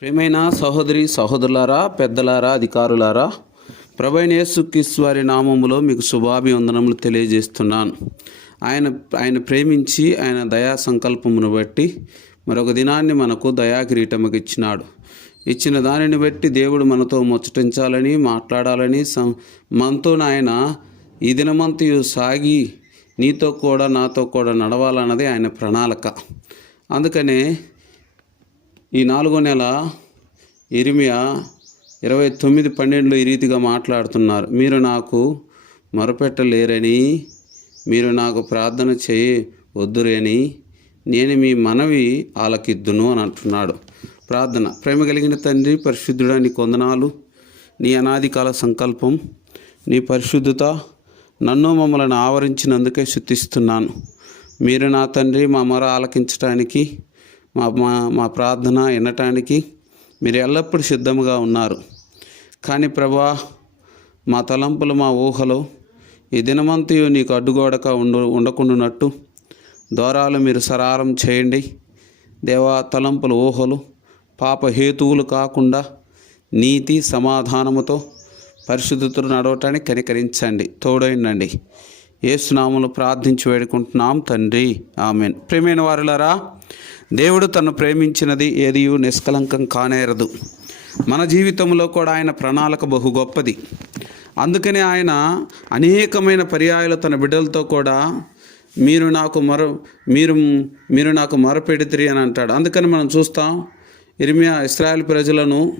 ప్రేమైన సహోదరి సహోదరులారా పెద్దలారా అధికారులారా ప్రభైన యేసుక్రీస్తు వారి నామములో మీకు శుభాభివందనములు తెలియజేస్తున్నాను. ఆయన ఆయన ప్రేమించి ఆయన దయా సంకల్పమును బట్టి మరొక దినాన్ని మనకు దయాకిరీటముకి ఇచ్చినాడు. ఇచ్చిన దానిని బట్టి దేవుడు మనతో ముచ్చటించాలని మాట్లాడాలని సం మనతో ఆయన ఈ దినమంతయు సాగి నీతో కూడా నాతో కూడా నడవాలన్నది ఆయన ప్రణాళిక. అందుకనే ఈ నాలుగో నెల ఇరిమియా ఇరవై తొమ్మిది పన్నెండులో ఈ రీతిగా మాట్లాడుతున్నారు. మీరు నాకు మొరపెట్టలేరని మీరు నాకు ప్రార్థన చేయి వద్దురేని నేను మీ మనవి ఆలకిద్దును అని అంటున్నాడు. ప్రార్థన. ప్రేమ కలిగిన తండ్రి పరిశుద్ధుడా నీ కొందనాలు నీ అనాది కాల సంకల్పం నీ పరిశుద్ధత నన్ను మమ్మల్ని ఆవరించినందుకే శుద్ధిస్తున్నాను మీరు నా తండ్రి మా మొర ఆలకించటానికి మా మా మా ప్రార్థన వినటానికి మీరు ఎల్లప్పుడూ సిద్ధముగా ఉన్నారు. కానీ ప్రభా మా తలంపులు మా ఊహలు ఈ దినమంతయు నీకు అడ్డుగోడక ఉండు ఉండకుండానట్టు దూరాలు మీరు సరారం చేయండి. దేవా తలంపులు ఊహలు పాప హేతువులు కాకుండా నీతి సమాధానముతో పరిశుద్ధతలు నడవటానికి కనికరించండి తోడైండండి. ఏసునాములు ప్రార్థించి వేడుకుంటున్నాం తండ్రి. ఆమెన్. ప్రేమైన వారులరా దేవుడు తను ప్రేమించినది ఏది నిష్కలంకం కానేరదు. మన జీవితంలో కూడా ఆయన ప్రణాళిక బహు గొప్పది. అందుకనే ఆయన అనేకమైన పర్యాయాలు తన బిడ్డలతో కూడా మీరు నాకు మర మీరు మీరు నాకు మొరపెడితిరి అని అంటాడు. అందుకని మనం చూస్తాం ఇర్మియా ఇస్రాయల్ ప్రజలను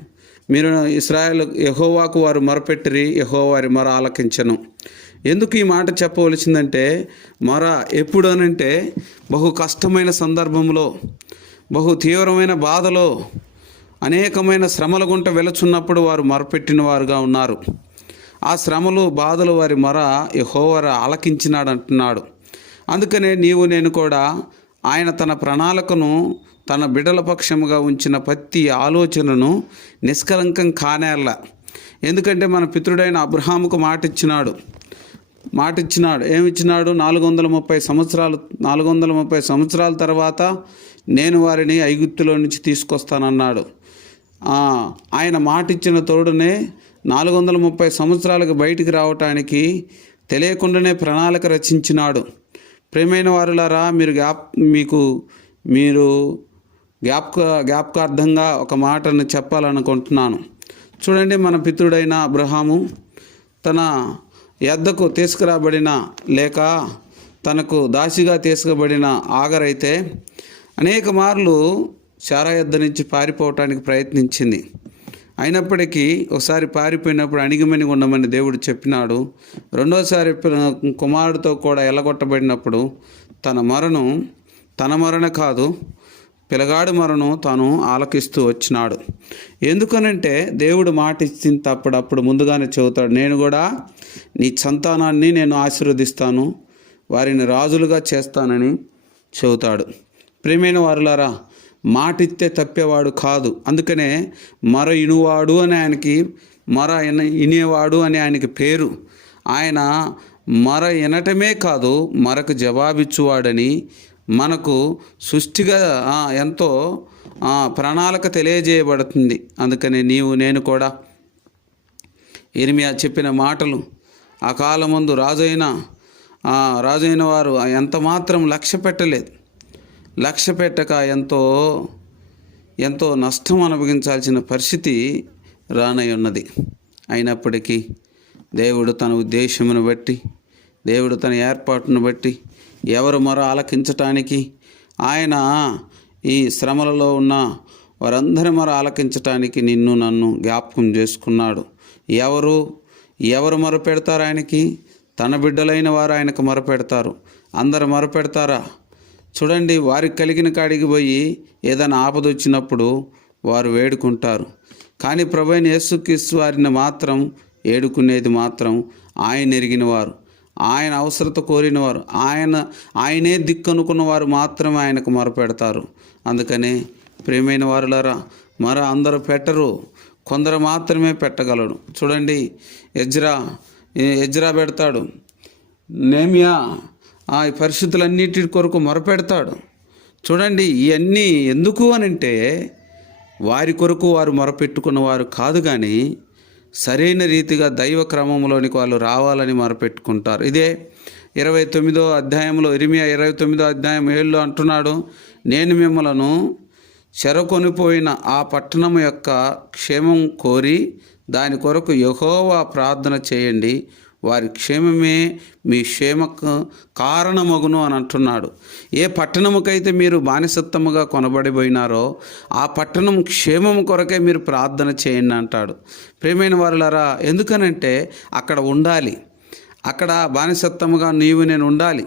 మీరు ఇస్రాయల్ యహోవాకు వారు మొరపెట్టిరి యహో వారి మొర ఆలకించను. ఎందుకు ఈ మాట చెప్పవలసిందంటే మొర ఎప్పుడు అనంటే బహు కష్టమైన సందర్భంలో బహు తీవ్రమైన బాధలో అనేకమైన శ్రమల గుంట వెలుచున్నప్పుడు వారు మొరపెట్టిన వారుగా ఉన్నారు. ఆ శ్రమలు బాధలు వారి మొర యహోవర ఆలకించినాడు అంటున్నాడు అందుకనే నీవు నేను కూడా ఆయన తన ప్రణాళికను తన బిడల పక్షముగా ఉంచిన ప్రతి ఆలోచనను నిష్కలంకం కానేర్ల. ఎందుకంటే మన పితృడైన అబ్రహాముకు మాట ఇచ్చినాడు మాట ఇచ్చినాడు ఏమిచ్చినాడు? నాలుగు వందల ముప్పై సంవత్సరాలు నాలుగు వందల ముప్పై సంవత్సరాల తర్వాత నేను వారిని ఐగుప్తులో నుంచి తీసుకొస్తానన్నాడు. ఆయన మాట ఇచ్చిన తోడునే నాలుగు వందల ముప్పై సంవత్సరాలకు బయటికి రావటానికి తెలియకుండానే ప్రణాళిక రచించినాడు. ప్రేమైన వారులారా మీరు జ్ఞాప్ మీకు మీరు జ్ఞాపక జ్ఞాపకార్థంగా ఒక మాటను చెప్పాలనుకుంటున్నాను. చూడండి మన పితృడైన అబ్రహాము తన ఎద్దకు తీసుకురాబడిన లేక తనకు దాసిగా తీసుకుబడిన ఆగరైతే అనేక మార్లు శారా యొద్ద నుంచి పారిపోవటానికి ప్రయత్నించింది. అయినప్పటికీ ఒకసారి పారిపోయినప్పుడు అణిగమని ఉండమని దేవుడు చెప్పినాడు. రెండోసారి కుమారుడితో కూడా ఎల్లగొట్టబడినప్పుడు తన మరణం తన మరణ కాదు పిలగాడు మరణం తాను ఆలకిస్తూ వచ్చినాడు. ఎందుకనంటే దేవుడు మాట ఇచ్చిన తప్పుడప్పుడు ముందుగానే చెబుతాడు నేను కూడా నీ సంతానాన్ని నేను ఆశీర్వదిస్తాను వారిని రాజులుగా చేస్తానని చెబుతాడు. ప్రేమైన వారులారా మాటిస్తే తప్పేవాడు కాదు. అందుకనే మర ఇనువాడు అని ఆయనకి మర ఇన ఇనేవాడు అని ఆయనకి పేరు. ఆయన మర ఇనటమే కాదు మరకు జవాబిచ్చువాడని మనకు సృష్టిగా ఎంతో ప్రణాళిక తెలియజేయబడుతుంది. అందుకని నీవు నేను కూడా. ఇర్మియా చెప్పిన మాటలు ఆ కాలం ముందు రాజైన రాజైన వారు ఎంత మాత్రం లక్ష్య పెట్టలేదు. లక్ష్య పెట్టక ఎంతో ఎంతో నష్టం అనుభవించాల్సిన పరిస్థితి రానై ఉన్నది. అయినప్పటికీ దేవుడు తన ఉద్దేశమును బట్టి దేవుడు తన ఏర్పాటును బట్టి ఎవరు మొర ఆలకించటానికి? ఆయన ఈ శ్రమలలో ఉన్న వారందరి మొర ఆలకించటానికి నిన్ను నన్ను జ్ఞాపకం చేసుకున్నాడు. ఎవరు? ఎవరు మొరపెడతారు ఆయనకి? తన బిడ్డలైన వారు ఆయనకు మొరపెడతారు అందరు మొరపెడతారా చూడండి వారికి కలిగిన కాడికి పోయి ఏదైనా ఆపద వచ్చినప్పుడు వారు వేడుకుంటారు. కానీ ప్రభైన యేసుక్రీస్తు వారిని మాత్రం ఏడుకునేది మాత్రం ఆయన ఎరిగిన వారు. ఆయన అవసరత కోరినవారు. ఆయన ఆయనే దిక్కనుకున్న వారు మాత్రమే ఆయనకు మొరపెడతారు. అందుకనే ప్రేమైన వారులారా మర అందరూ పెట్టరు కొందరు మాత్రమే పెట్టగలడు చూడండి ఎజ్రా ఎజ్రా పెడతాడు. నేమియా ఆ పరిస్థితులన్నిటి కొరకు మొరపెడతాడు. చూడండి ఇవన్నీ ఎందుకు అని అంటే వారి కొరకు వారు మొరపెట్టుకున్న వారు కాదు కానీ సరైన రీతిగా దైవ క్రమంలోనికి వాళ్ళు రావాలని మరపెట్టుకుంటారు. ఇదే ఇరవై తొమ్మిదో అధ్యాయంలో ఇరిమియా ఇరవై తొమ్మిదో అధ్యాయం ఏళ్ళు అంటున్నాడు నేను మిమ్మలను చెరకొనిపోయిన ఆ పట్టణం యొక్క క్షేమం కోరి దాని కొరకు యహోవా ప్రార్థన చేయండి. వారి క్షేమమే మీ క్షేమకు కారణమగును అని అంటున్నాడు. ఏ పట్టణముకైతే మీరు బానిసత్వముగా కొనబడిపోయినారో ఆ పట్టణం క్షేమం కొరకే మీరు ప్రార్థన చేయండి అంటాడు. ప్రేమైన వారులారా ఎందుకనంటే అక్కడ ఉండాలి. అక్కడ బానిసత్వముగా నీవు నేను ఉండాలి.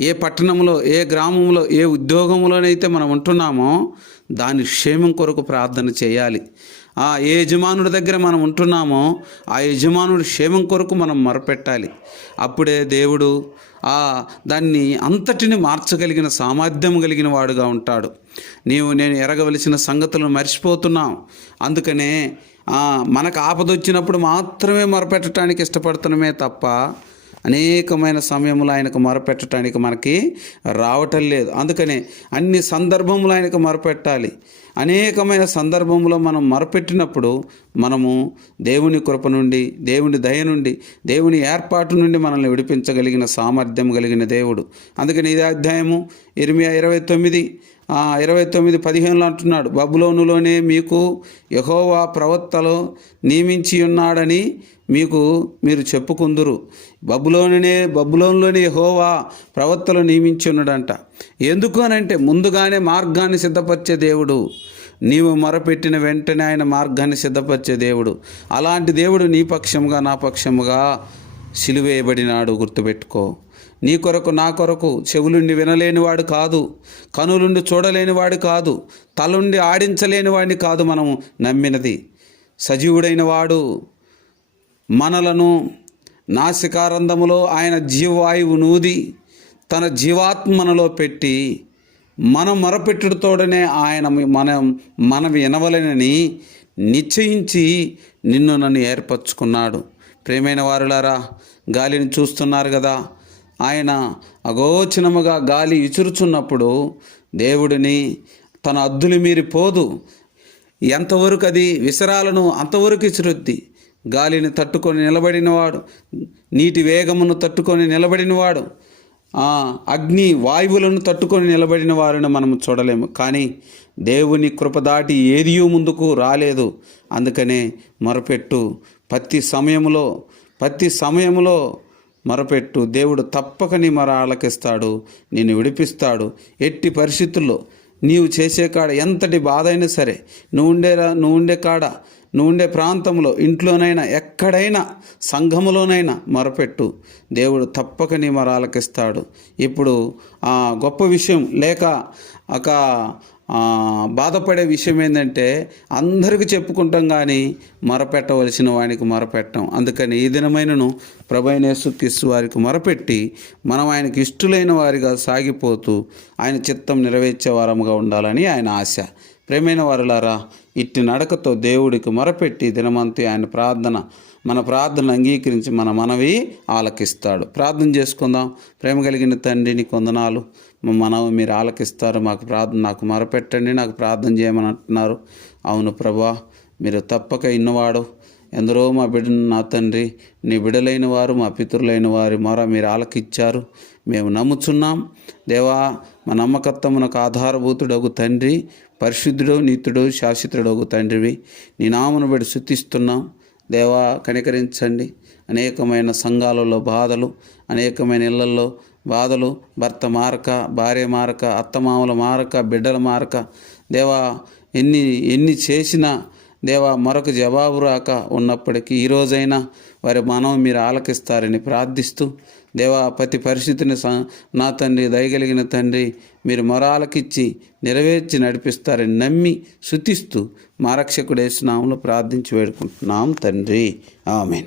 ఏ పట్టణంలో ఏ గ్రామంలో ఏ ఉద్యోగంలోనైతే మనం ఉంటున్నామో దాని క్షేమం కొరకు ప్రార్థన చేయాలి. ఆ ఏ యజమానుడి దగ్గర మనం ఉంటున్నామో ఆ యజమానుడి క్షేమం కొరకు మనం మొరపెట్టాలి. అప్పుడే దేవుడు ఆ దాన్ని అంతటిని మార్చగలిగిన సామర్థ్యం కలిగిన వాడుగా ఉంటాడు. నీవు నేను ఎరగవలసిన సంగతులను మర్చిపోతున్నాం అందుకనే మనకు ఆపదొచ్చినప్పుడు మాత్రమే మొరపెట్టడానికి ఇష్టపడుతున్నామే తప్ప అనేకమైన సమయంలో ఆయనకు మొరపెట్టడానికి మనకి రావటం లేదు. అందుకనే అన్ని సందర్భములు ఆయనకు మొరపెట్టాలి. అనేకమైన సందర్భంలో మనం మొరపెట్టినప్పుడు మనము దేవుని కృప నుండి దేవుని దయ నుండి దేవుని ఏర్పాటు నుండి మనల్ని విడిపించగలిగిన సామర్థ్యం కలిగిన దేవుడు. అందుకని ఇదే అధ్యాయము ఇరవై ఇరవై తొమ్మిది ఇరవై తొమ్మిది పదిహేనులో అంటున్నాడు బబులోనులోనే మీకు యహోవా ప్రవక్తలు నియమించి ఉన్నాడని మీకు మీరు చెప్పుకుందురు. బబులోనే బబులోనులోనే యహోవా ప్రవక్తలు నియమించి ఉన్నాడంట. ఎందుకు అనంటే ముందుగానే మార్గాన్ని సిద్ధపరిచే దేవుడు. నీవు మొరపెట్టిన వెంటనే ఆయన మార్గాన్ని సిద్ధపరిచే దేవుడు. అలాంటి దేవుడు నీ పక్షముగా నా పక్షముగా సిలువేయబడినాడు. గుర్తుపెట్టుకో. నీ కొరకు నా కొరకు చెవులుండి వినలేనివాడు కాదు కనులుండి చూడలేనివాడు కాదు తలుండి ఆడించలేని వాడిని కాదు మనము నమ్మినది. సజీవుడైన వాడు మనలను నాసికారంధములో ఆయన జీవవాయువు నూది తన జీవాత్మనలో పెట్టి మనం మొరపెట్టుడుతోడనే ఆయన మనం మనం వినవలనని నిశ్చయించి నిన్ను నన్ను ఏర్పరచుకున్నాడు. ప్రేమైన వారులారా గాలిని చూస్తున్నారు కదా ఆయన అగోచనముగా గాలి ఇచురుచున్నప్పుడు దేవుడిని తన అద్దులు మీరి పోదు. ఎంతవరకు అది విసరాలను అంతవరకు ఇచురుద్ది. గాలిని తట్టుకొని నిలబడినవాడు నీటి వేగమును తట్టుకొని నిలబడినవాడు అగ్ని వాయువులను తట్టుకొని నిలబడిన వారిని మనం చూడలేము. కానీ దేవుని కృప దాటి ఏదియూ ముందుకు రాలేదు. అందుకనే మొరపెట్టు. ప్రతి సమయంలో ప్రతి సమయంలో మొరపెట్టు. దేవుడు తప్పక నీ మొర ఆలకిస్తాడు నిన్ను విడిపిస్తాడు. ఎట్టి పరిస్థితుల్లో నీవు చేసే కాడ ఎంతటి బాధ అయినా సరే నువ్వు ఉండేరా నువ్వు ఉండే కాడ నువ్వు ఉండే ప్రాంతంలో ఇంట్లోనైనా ఎక్కడైనా సంఘములోనైనా మొరపెట్టు. దేవుడు తప్పక నీ మొరాలకిస్తాడు ఇప్పుడు ఆ గొప్ప విషయం లేక ఒక బాధపడే విషయం ఏంటంటే అందరికీ చెప్పుకుంటాం కానీ మరపెట్టవలసిన వానికి మరపెట్టం. అందుకని ఈ దినమైనను ప్రభైనేసుక్రీస్తు వారికి మరపెట్టి మనం ఆయనకి ఇష్టలైన వారిగా సాగిపోతూ ఆయన చిత్తం నెరవేర్చే వారముగా ఉండాలని ఆయన ఆశ. ప్రేమైన వారులారా ఇట్టి నడకతో దేవుడికి మొరపెట్టి దినమంతి ఆయన ప్రార్థన మన ప్రార్థన అంగీకరించి మన మనవి ఆలకిస్తాడు. ప్రార్థన చేసుకుందాం. ప్రేమ కలిగిన తండ్రిని కొందనాలు. మనవి మీరు ఆలకిస్తారు మాకు ప్రార్థన నాకు మొరపెట్టండి నాకు ప్రార్థన చేయమని అంటున్నారు. అవును ప్రభా మీరు తప్పక ఇన్నవాడు. ఎందరో మా బిడ్డను నా తండ్రి నీ బిడలైన వారు మా పితరులైన వారి మొర మీరు ఆలకిచ్చారు. మేము నమ్ముచున్నాం. దేవా మా నమ్మకత్వమునకు ఆధారభూతుడగు తండ్రి పరిశుద్ధుడు నీతుడు శాశ్వతుడగు తండ్రివి. నీ నామును బిడ్డ శుద్ధిస్తున్నాం దేవా కనికరించండి. అనేకమైన సంఘాలలో బాధలు అనేకమైన ఇళ్ళలో బాధలు భర్త మారక భార్య మారక అత్తమామల మారక బిడ్డల మారక. దేవా ఎన్ని ఎన్ని చేసినా దేవా మరొక జవాబు రాక ఉన్నప్పటికీ ఈరోజైనా వారి మనం మీరు ఆలకిస్తారని ప్రార్థిస్తూ దేవా ప్రతి పరిస్థితిని స- నా తండ్రి దయగలిగిన తండ్రి మీరు మొరాలకిచ్చి నెరవేర్చి నడిపిస్తారని నమ్మి శుతిస్తూ మా రక్షకుడేసునామంలో ప్రార్థించి వేడుకుంటున్నాం తండ్రి. ఆమెన్.